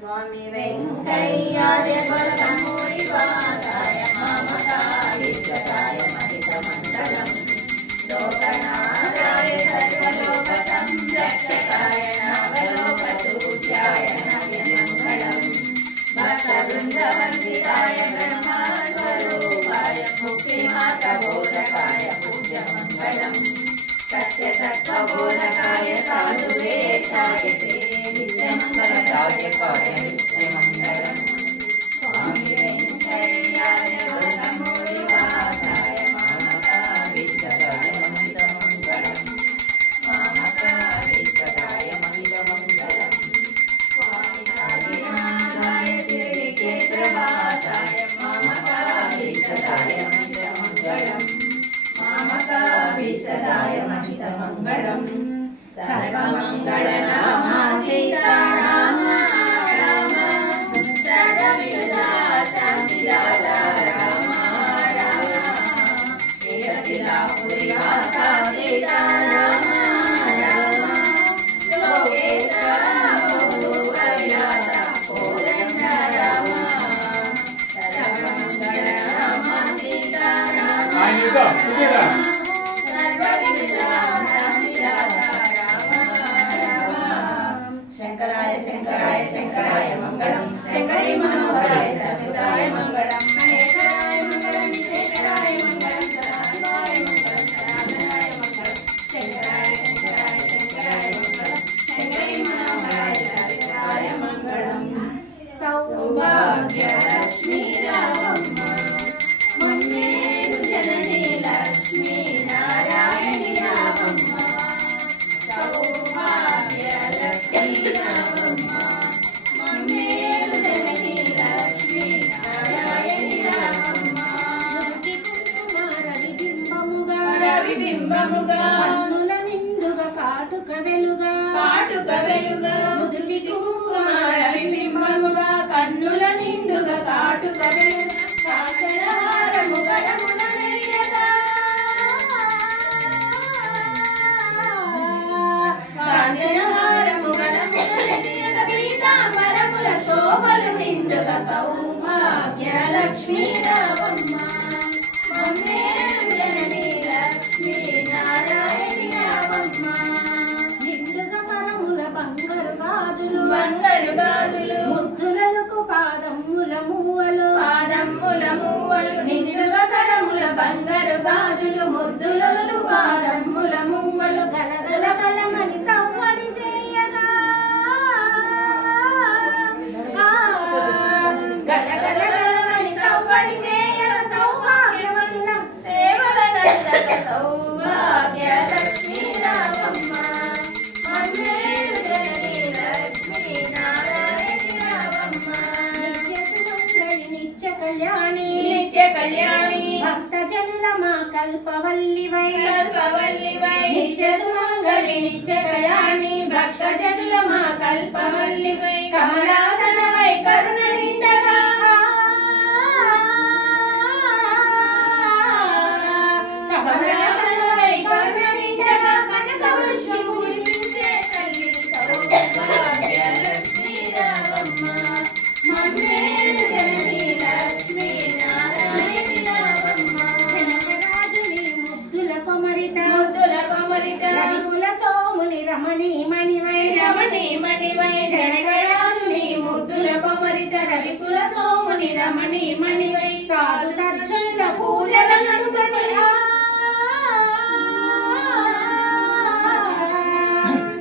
स्वामी वेंकय्याय वरदमुनिवासाय ममताविष्टाय महितमङ्गलम् लोकनाथाय सर्वलोकसंरक्षकाय नागलोकपूज्याय नव्यमङ्गलम् भक्तवृन्दवन्दिताय ब्रह्मस्वरूपाय मुक्तिमार्गबोधकाय पूज्यमङ्गलम् सत्यतत्त्वबोधकाय साधुवेशाय ते नित्यमङ्गलदायकाय नित्यमङ्गलम् स्वामी वेंकय्याय वरदमुनिवासाय ममताविष्टाय महितमङ्गलम् ममताविष्टाय महितमङ्गलम् स्वामी आदिनाथाय श्रीक्षेत्रवासाय ममताविष्टाय महितमङ्गलम् ममताविष्टाय महितमङ्गलम् सर्वमङ्गलनामा सीताराम राम सर्वविघ्ननाशा सीताराम राम जगतिलापुरीवासा सीताराम राम लोकेशा बहुविलासा कोदण्ड राम सर्वमङ्गलनामा सीताराम शंकराय शंकराय शंकराय मंगलम शंकरी मनोहराय ससुताय मंगलम महेशाय मंगलम शेखराय मंगलम सदाशिवाय मंगलम सदानंदाय मंगलम शंकराय शंकराय शंकराय मंगलम शंकरी मनोहराय ससुताय मंगलम सौभाग्य लक्ष्मी रामम्म मन्नेनु जननी लक्ष्मी नारायणी रामम्म सौभाग्य लक्ष्मी रामम्म मन्नेनु जननी लक्ष्मी नारायणी रामम्म రవిబింబముగా కన్నుల నిండుగా కాటుక వెలుగా ముదుటి కుంకుమ రవిబింబముగా కన్నుల నిండుగా కాటుక వెలుగా కాంచనహారము గరమున మెరియగా కాంచనహారము గరమున మెరియగా పీతాంబరముల శోభలు నిండుగా సౌభాగ్య లక్ష్మీ రామమ్మ మమ్మేలు జననీ లక్ష్మీ నారాయణి రామమ్మ నిండుగా కరముల బంగారు గాజులు ముద్దులకు పాదముల మువ్వలు నిండుగా కరముల బంగారు గాజులు ముద్దులకు పాదముల మువ్వలు గలగల గలమని సవ్వడి చేయగా గలగల గలమని సవ్వడి చేయగా సౌభాగ్యమైన సేవల నందక సౌభాగ్య లక్ష్మీ రామమ్మ మమ్మేలు జననీ లక్ష్మీ నారాయణి రామమ్మ నిత్య కళ్యాణి భక్త జనుల మా కల్పవల్లివై నిత్య సుమంగళి నిత్య కళ్యాణి భక్త జనుల మా కల్పవల్లివై కమలాసనవై కరుణ నిండగా కమలాసనవై కరుణ నిండగా కనక వృష్ణికు మురిపించే తల్లి సౌభాగ్య లక్ష్మీ రామమ్మ మమ్మేలు జననీ లక్ష్మీ నారాయణి రామమ్మ జనకరాజుని ముద్దుల కొమరిత రవికుల సోముని రమణీమణివై జనకరాజుని ముద్దుల కొమరిత రవికుల సోముని రమణీమణివై సాధు సజ్జనుల పూజలందుకొని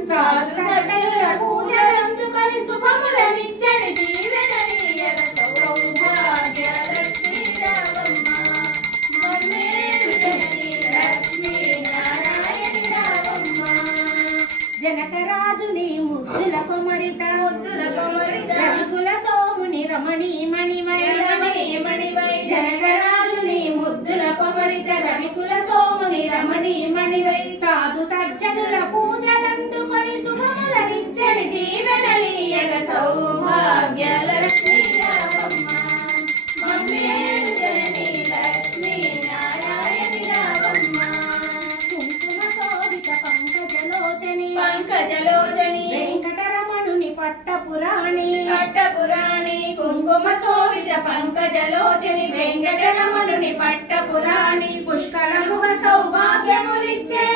సాధు సజ్జనుల పూజలందుకొని శుభములనిచ్చడి దీవెననీయగ సౌభాగ్య లక్ష్మీ రామమ్మ మమ్మేలు జననీ లక్ష్మీ నారాయణి రామమ్మ జనకరాజుని ముద్దుల కొమరిత రవికుల సోముని రమణీమణివై జనకరాజుని ముద్దుల కొమరిత రవికుల సోముని రమణీమణివై సాధు సజ్జనుల పూజలందుకొని శుభములనిచ్చడి దీవెనలీయగ సౌభాగ్య లక్ష్మీ రామమ్మ మమ్మేలు జననీ లక్ష్మీ నారాయణి రామమ్మ కుంకుమ శోభిత పంకజలోచని వెంకటరమణుని పట్టపు పట్టపురాణి కుంకుమ శోభిత పంకజలోచని వెంకటరమణుని పట్టపురాణి పుష్కరముగ సౌభాగ్యములిచ్చే